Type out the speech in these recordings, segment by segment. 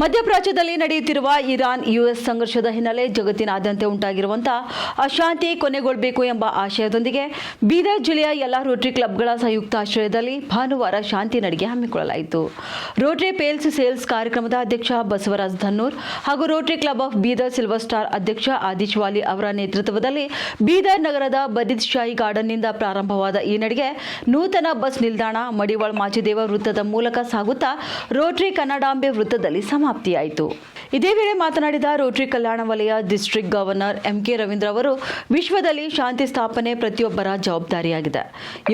ಮಧ್ಯಪ್ರಾಚ್ಯದಲ್ಲಿ ನಡೆಯುತ್ತಿರುವ Iran US ಸಂಘರ್ಷದ ಹಿನ್ನೆಲೆ ಜಗತ್ತಿನಾದ್ಯಂತ ಉಂಟಾಗಿರುವಂತಹ ಅಶಾಂತಿ ಕೊನೆಗೊಳ್ಳಬೇಕು ಎಂಬ ಆಶಯದೊಂದಿಗೆ ಬೀದರ್ ಜಿಲ್ಲೆಯ ಎಲ್ಲ ರೋಟರಿ ಕ್ಲಬ್ಗಳ ಸಂಯುಕ್ತ ಆಶ್ರಯದಲ್ಲಿ ಭಾನುವಾರ ಶಾಂತಿ ನಡಿಗೆ ಹಮ್ಮಿಕೊಳ್ಳಲಾಯಿತು. ರೋಟರಿ ಪೇಲ್ಸ್ ಸೇಲ್ಸ್ ಕಾರ್ಯಕ್ರಮದ ಅಧ್ಯಕ್ಷ ಬಸವರಾಜ್ ಧನ್ನೂರ್ ಹಾಗೂ Rotary club of Bidar silver star ಅಧ್ಯಕ್ಷ ಆದಿಶ್ ವಾಲಿ ಅವರ ನೇತೃತ್ವದಲ್ಲಿ ಬೀದರ್ ನಗರದ ಬದಿದ್ ಶಾಹಿ ಗಾರ್ಡನ್ನಿಂದ ಪ್ರಾರಂಭವಾದ ಈ ನಡಿಗೆ ನೂತನ ಬಸ್ ನಿಲ್ದಾಣ ಮಡಿವಾಳ ಮಾಚಿದೇವ ವೃತ್ತದ ಮೂಲಕ ಸಾಗುತ್ತಾ ರೋಟರಿ ಕನ್ನಡಾಂಬೆ ವೃತ್ತದಲ್ಲಿ ಸಮಾಪ್ತಿಯಾಯಿತು. ಇದೇ ವೇಳೆ ಮಾತನಾಡಿದ ರೋಟರಿ ಕಲ್ಯಾಣ ವಲಯ ಡಿಸ್ಟ್ರಿಕ್ಟ್ ಗವರ್ನರ್ ಎಂಕೆ ರವೀಂದ್ರ ಅವರು, ವಿಶ್ವದಲ್ಲಿ ಶಾಂತಿ ಸ್ಥಾಪನೆ ಪ್ರತಿಯೊಬ್ಬರ ಜವಾಬ್ದಾರಿಯಾಗಿದೆ.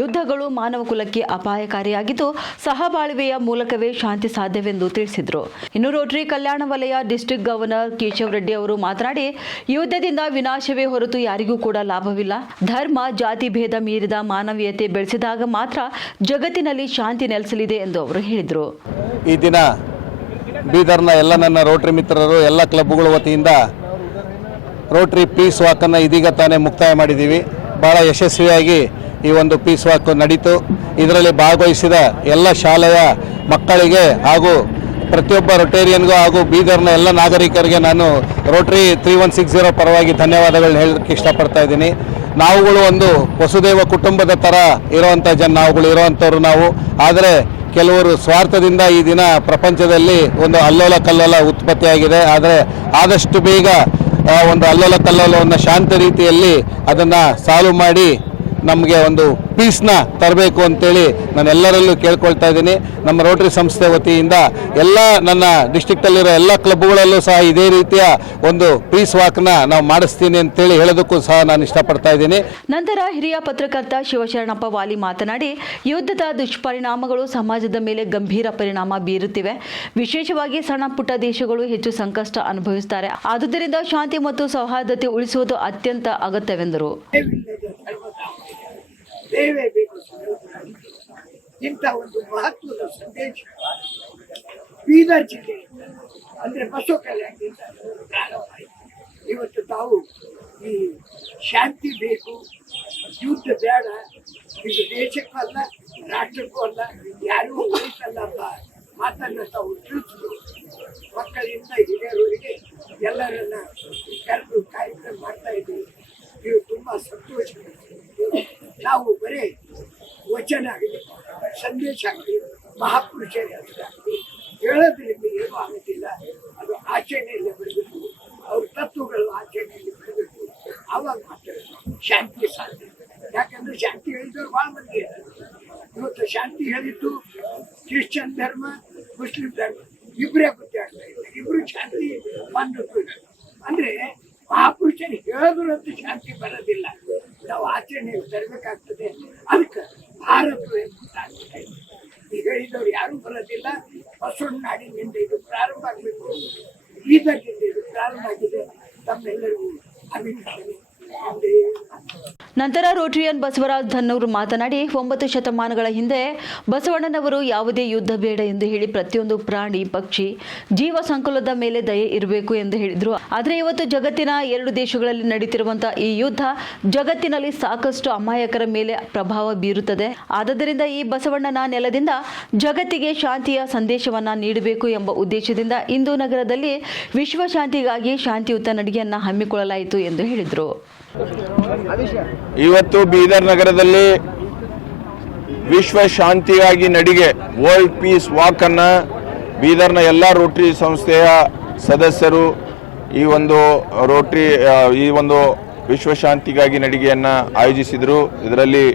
ಯುದ್ಧಗಳು ಮಾನವ ಕುಲಕ್ಕೆ ಅಪಾಯಕಾರಿಯಾಗಿದ್ದು, ಸಹಬಾಳ್ವೆಯ ಮೂಲಕವೇ ಶಾಂತಿ ಸಾಧ್ಯವೆಂದು ತಿಳಿಸಿದರು. ಇನ್ನು ರೋಟರಿ ಕಲ್ಯಾಣ ವಲಯ ಡಿಸ್ಟ್ರಿಕ್ಟ್ ಗವರ್ನರ್ ಕೇಶವ್ ರೆಡ್ಡಿ ಅವರು ಮಾತನಾಡಿ, ಯುದ್ಧದಿಂದ ವಿನಾಶವೇ ಹೊರತು ಯಾರಿಗೂ ಕೂಡ ಲಾಭವಿಲ್ಲ. ಧರ್ಮ ಜಾತಿ ಭೇದ ಮೀರಿದ ಮಾನವೀಯತೆ ಬೆಳೆಸಿದಾಗ ಮಾತ್ರ ಜಗತ್ತಿನಲ್ಲಿ ಶಾಂತಿ ನೆಲೆಸಲಿದೆ ಎಂದು ಅವರು ಹೇಳಿದರು. ಈ ದಿನ ಬೀದರ್ನ ಎಲ್ಲ ನನ್ನ ರೋಟರಿ ಮಿತ್ರರು ಎಲ್ಲ ಕ್ಲಬ್ಗಳ ವತಿಯಿಂದ ರೋಟರಿ ಪೀಸ್ ವಾಕನ್ನು ಇದೀಗ ತಾನೇ ಮುಕ್ತಾಯ ಮಾಡಿದ್ದೀವಿ. ಭಾಳ ಯಶಸ್ವಿಯಾಗಿ ಈ ಒಂದು ಪೀಸ್ ವಾಕ್ ನಡೀತು. ಇದರಲ್ಲಿ ಭಾಗವಹಿಸಿದ ಎಲ್ಲ ಶಾಲೆಯ ಮಕ್ಕಳಿಗೆ ಹಾಗೂ ಪ್ರತಿಯೊಬ್ಬ ರೊಟೇರಿಯನ್ಗೂ ಹಾಗೂ ಬೀದರ್ನ ಎಲ್ಲ ನಾಗರಿಕರಿಗೆ ನಾನು ರೋಟರಿ 3160 ಪರವಾಗಿ ಧನ್ಯವಾದಗಳನ್ನ ಹೇಳೋಕ್ಕೆ ಇಷ್ಟಪಡ್ತಾ ಇದ್ದೀನಿ. ನಾವುಗಳು ಒಂದು ವಸುದೈವ ಕುಟುಂಬದ ಥರ ಇರೋವಂಥ ನಾವುಗಳು ಇರೋವಂಥವ್ರು ನಾವು. ಆದರೆ ಕೆಲವರು ಸ್ವಾರ್ಥದಿಂದ ಈ ದಿನ ಪ್ರಪಂಚದಲ್ಲಿ ಒಂದು ಅಲ್ಲೋಲ ಕಲ್ಲೋಲ ಉತ್ಪತ್ತಿಯಾಗಿದೆ. ಆದರೆ ಆದಷ್ಟು ಬೇಗ ಒಂದು ಅಲ್ಲೋಲ ಕಲ್ಲೋಲವನ್ನು ಶಾಂತ ರೀತಿಯಲ್ಲಿ ಅದನ್ನು ಸಾಲ್ವ್ ಮಾಡಿ ನಮಗೆ ಒಂದು ಪೀಸ್ನ ತರಬೇಕು ಅಂತೇಳಿ ನಾನು ಎಲ್ಲರಲ್ಲೂ ಕೇಳ್ಕೊಳ್ತಾ ಇದ್ದೀನಿ. ನಮ್ಮ ರೋಟರಿ ಸಂಸ್ಥೆ ವತಿಯಿಂದ ಎಲ್ಲ ನನ್ನ ಡಿಸ್ಟ್ರಿಕ್ಟಲ್ಲಿರೋ ಎಲ್ಲ ಕ್ಲಬ್ಗಳಲ್ಲೂ ಸಹ ಇದೇ ರೀತಿಯ ಒಂದು ಪೀಸ್ ವಾಕ್ನ ನಾವು ಮಾಡಿಸ್ತೀನಿ ಅಂತೇಳಿ ಹೇಳೋದಕ್ಕೂ ಸಹ ನಾನು ಇಷ್ಟಪಡ್ತಾ ಇದ್ದೀನಿ. ನಂತರ ಹಿರಿಯ ಪತ್ರಕರ್ತ ಶಿವಶರಣಪ್ಪ ವಾಲಿ ಮಾತನಾಡಿ, ಯುದ್ಧದ ದುಷ್ಪರಿಣಾಮಗಳು ಸಮಾಜದ ಮೇಲೆ ಗಂಭೀರ ಪರಿಣಾಮ ಬೀರುತ್ತಿವೆ. ವಿಶೇಷವಾಗಿ ಸಣ್ಣ ಪುಟ್ಟ ದೇಶಗಳು ಹೆಚ್ಚು ಸಂಕಷ್ಟ ಅನುಭವಿಸುತ್ತಾರೆ. ಆದುದರಿಂದ ಶಾಂತಿ ಮತ್ತು ಸೌಹಾರ್ದತೆ ಉಳಿಸುವುದು ಅತ್ಯಂತ ಅಗತ್ಯವೆಂದರು. ದೇವೇ ಬೇಕು. ಇಂಥ ಒಂದು ಮಹತ್ವದ ಸಂದೇಶ ಬೀದರ್ ಜಿಲ್ಲೆ ಅಂದರೆ ಬಸವ ಕಲ್ಯಾಣದಿಂದ ಪ್ರಾರಂಭವಾಯಿತು. ಇವತ್ತು ತಾವು ಈ ಶಾಂತಿ ಬೇಕು, ಯುದ್ಧ ಬೇಡ, ಇದು ದೇಶಕ್ಕೂ ಅಲ್ಲ ರಾಷ್ಟ್ರಕ್ಕೂ ಅಲ್ಲ ಯಾರಿಗೂ ಉಳಿಸಲ್ಲ ಅಂತ ಮಾತನ್ನು ತಾವು ತಿಳಿಸಿದ್ರು. ಮಕ್ಕಳಿಂದ ಹಿರಿಯರವರಿಗೆ ಎಲ್ಲರನ್ನ ಕರೆದು ಕಾರ್ಯಕ್ರಮ ಮಾಡ್ತಾ ಇದ್ದೀವಿ. ಇದು ತುಂಬ ಸಂತೋಷ. ನಾವು ಬರೀ ವಚನ ಆಗಲಿ, ಸಂದೇಶ ಆಗಲಿ, ಮಹಾಪುರುಷರೇ ಆಗಲಿ ಹೇಳೋದ್ರಿಂದ ಏನೂ ಆಗೋದಿಲ್ಲ. ಅದು ಆಚರಣೆಯಲ್ಲಿ ಬರಬೇಕು, ಅವ್ರ ತತ್ವಗಳು ಆಚರಣೆಯಲ್ಲಿ ಬರಬೇಕು. ಆವಾಗ ಮಾತ್ರ ಶಾಂತಿ ಸಾಧ್ಯ. ಯಾಕಂದ್ರೆ ಶಾಂತಿ ಹೇಳಿದವರು ಭಾಳ ಮಂದಿ ಇದ್ದಾರೆ. ಇವತ್ತು ಶಾಂತಿ ಹೇಳಿದ್ದು ಕ್ರಿಶ್ಚಿಯನ್ ಧರ್ಮ, ಮುಸ್ಲಿಂ ಧರ್ಮ ಇಬ್ಬರೇ ಗೊತ್ತಾಗ್ತಾ ಇಲ್ಲ. ಇಬ್ಬರು ಶಾಂತಿ ಬಂದದ್ದು ಅಂದ್ರೆ ಮಹಾಪುರುಷರು ಹೇಳೋದ್ರಂತೂ ಶಾಂತಿ ಬರೋದಿಲ್ಲ. ನಾವು ಆಚರಣೆಯಲ್ಲಿ ತರಬೇಕಾಗ್ತದೆ. ಅದಕ್ಕೆ ಭಾರತವೇ ಮುಂದಾಗ್ತದೆ. ಈಗ ಹೇಳಿದವರು ಯಾರೂ ಬರೋದಿಲ್ಲ. ಬಸವಣ್ಣ ನಾಡಿನಿಂದ ಇದು ಪ್ರಾರಂಭ ಆಗಬೇಕು. ಬೀದರ್ನಿಂದ ಇದು ಪ್ರಾರಂಭ ಆಗಿದೆ. ತಮ್ಮೆಲ್ಲರಿಗೂ ಅಭಿನಂದನೆ. ನಂತರ ರೋಟರಿಯನ್ ಬಸವರಾಜ್ ಧನ್ನೂರ್ ಮಾತನಾಡಿ, 9 ಶತಮಾನಗಳ ಹಿಂದೆ ಬಸವಣ್ಣನವರು ಯಾವುದೇ ಯುದ್ಧ ಬೇಡ ಎಂದು ಹೇಳಿ ಪ್ರತಿಯೊಂದು ಪ್ರಾಣಿ ಪಕ್ಷಿ ಜೀವ ಸಂಕುಲದ ಮೇಲೆ ದಯೆ ಇರಬೇಕು ಎಂದು ಹೇಳಿದರು. ಆದರೆ ಇವತ್ತು ಜಗತ್ತಿನ 2 ದೇಶಗಳಲ್ಲಿ ನಡೆಯುತ್ತಿರುವಂತಹ ಈ ಯುದ್ಧ ಜಗತ್ತಿನಲ್ಲಿ ಸಾಕಷ್ಟು ಅಮಾಯಕರ ಮೇಲೆ ಪ್ರಭಾವ ಬೀರುತ್ತದೆ. ಆದ್ದರಿಂದ ಈ ಬಸವಣ್ಣನ ನೆಲದಿಂದ ಜಗತ್ತಿಗೆ ಶಾಂತಿಯ ಸಂದೇಶವನ್ನ ನೀಡಬೇಕು ಎಂಬ ಉದ್ದೇಶದಿಂದ ಇಂದು ನಗರದಲ್ಲಿ ವಿಶ್ವ ಶಾಂತಿಗಾಗಿ ಶಾಂತಿಯುತ ನಡಿಗೆಯನ್ನು ಹಮ್ಮಿಕೊಳ್ಳಲಾಯಿತು ಎಂದು ಹೇಳಿದರು. ಇವತ್ತು ಬೀದರ್ ನಗರದಲ್ಲಿ ವಿಶ್ವ ಶಾಂತಿಗಾಗಿ ನಡಿಗೆ ವರ್ಲ್ಡ್ ಪೀಸ್ ವಾಕ್ ಅನ್ನು ಬೀದರ್ನ ಎಲ್ಲ ರೋಟರಿ ಸಂಸ್ಥೆಯ ಸದಸ್ಯರು ಈ ಒಂದು ವಿಶ್ವ ಶಾಂತಿಗಾಗಿ ನಡಿಗೆಯನ್ನು ಆಯೋಜಿಸಿದರು. ಇದರಲ್ಲಿ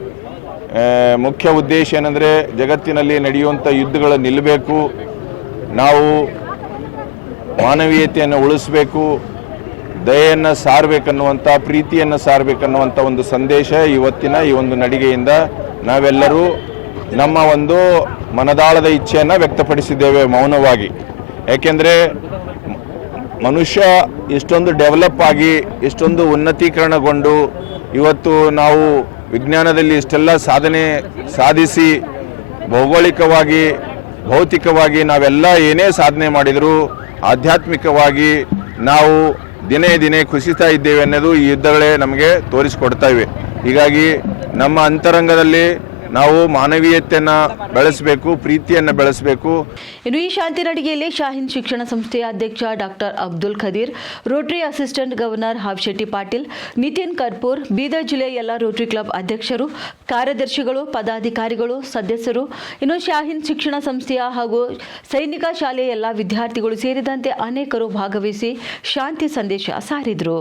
ಮುಖ್ಯ ಉದ್ದೇಶ ಏನಂದರೆ, ಜಗತ್ತಿನಲ್ಲಿ ನಡೆಯುವಂಥ ಯುದ್ಧಗಳು ನಿಲ್ಲಬೇಕು, ನಾವು ಮಾನವೀಯತೆಯನ್ನು ಉಳಿಸಬೇಕು, ದಯೆಯನ್ನು ಸಾರಬೇಕನ್ನುವಂಥ, ಪ್ರೀತಿಯನ್ನು ಸಾರಬೇಕನ್ನುವಂಥ ಒಂದು ಸಂದೇಶ ಇವತ್ತಿನ ಈ ಒಂದು ನಡಿಗೆಯಿಂದ ನಾವೆಲ್ಲರೂ ನಮ್ಮ ಒಂದು ಮನದಾಳದ ಇಚ್ಛೆಯನ್ನು ವ್ಯಕ್ತಪಡಿಸಿದ್ದೇವೆ ಮೌನವಾಗಿ. ಏಕೆಂದರೆ ಮನುಷ್ಯ ಇಷ್ಟೊಂದು ಡೆವಲಪ್ ಆಗಿ ಇಷ್ಟೊಂದು ಉನ್ನತೀಕರಣಗೊಂಡು ಇವತ್ತು ನಾವು ವಿಜ್ಞಾನದಲ್ಲಿ ಇಷ್ಟೆಲ್ಲ ಸಾಧಿಸಿ ಭೌಗೋಳಿಕವಾಗಿ ಭೌತಿಕವಾಗಿ ನಾವೆಲ್ಲ ಏನೇ ಸಾಧನೆ ಮಾಡಿದರೂ ಆಧ್ಯಾತ್ಮಿಕವಾಗಿ ನಾವು ದಿನೇ ಕುಸಿತಾ ಇದ್ದೇವೆ ಅನ್ನೋದು ಈ ಯುದ್ಧಗಳೇ ನಮಗೆ ತೋರಿಸಿಕೊಡ್ತಾ ಇವೆ. ಹೀಗಾಗಿ ನಮ್ಮ ಅಂತರಂಗದಲ್ಲಿ ನಾವು ಮಾನವೀಯತೆಯನ್ನು ಬೆಳೆಸಬೇಕು, ಪ್ರೀತಿಯನ್ನು ಬೆಳೆಸಬೇಕು. ಇನ್ನು ಈ ಶಾಂತಿ ನಡಿಗೆಯಲ್ಲಿ ಶಾಹೀನ್ ಶಿಕ್ಷಣ ಸಂಸ್ಥೆಯ ಅಧ್ಯಕ್ಷ doctor Abdul Khadeer, Rotary assistant governor Havshetty Patil, Nitin Karpur, Bidar ಜಿಲ್ಲೆಯ ಎಲ್ಲ ರೋಟರಿ ಕ್ಲಬ್ ಅಧ್ಯಕ್ಷರು, ಕಾರ್ಯದರ್ಶಿಗಳು, ಪದಾಧಿಕಾರಿಗಳು, ಸದಸ್ಯರು, ಇನ್ನು ಶಾಹೀನ್ ಶಿಕ್ಷಣ ಸಂಸ್ಥೆಯ ಹಾಗೂ ಸೈನಿಕ ಶಾಲೆಯ ಎಲ್ಲ ವಿದ್ಯಾರ್ಥಿಗಳು ಸೇರಿದಂತೆ ಅನೇಕರು ಭಾಗವಹಿಸಿ ಶಾಂತಿ ಸಂದೇಶ ಸಾರಿದರು.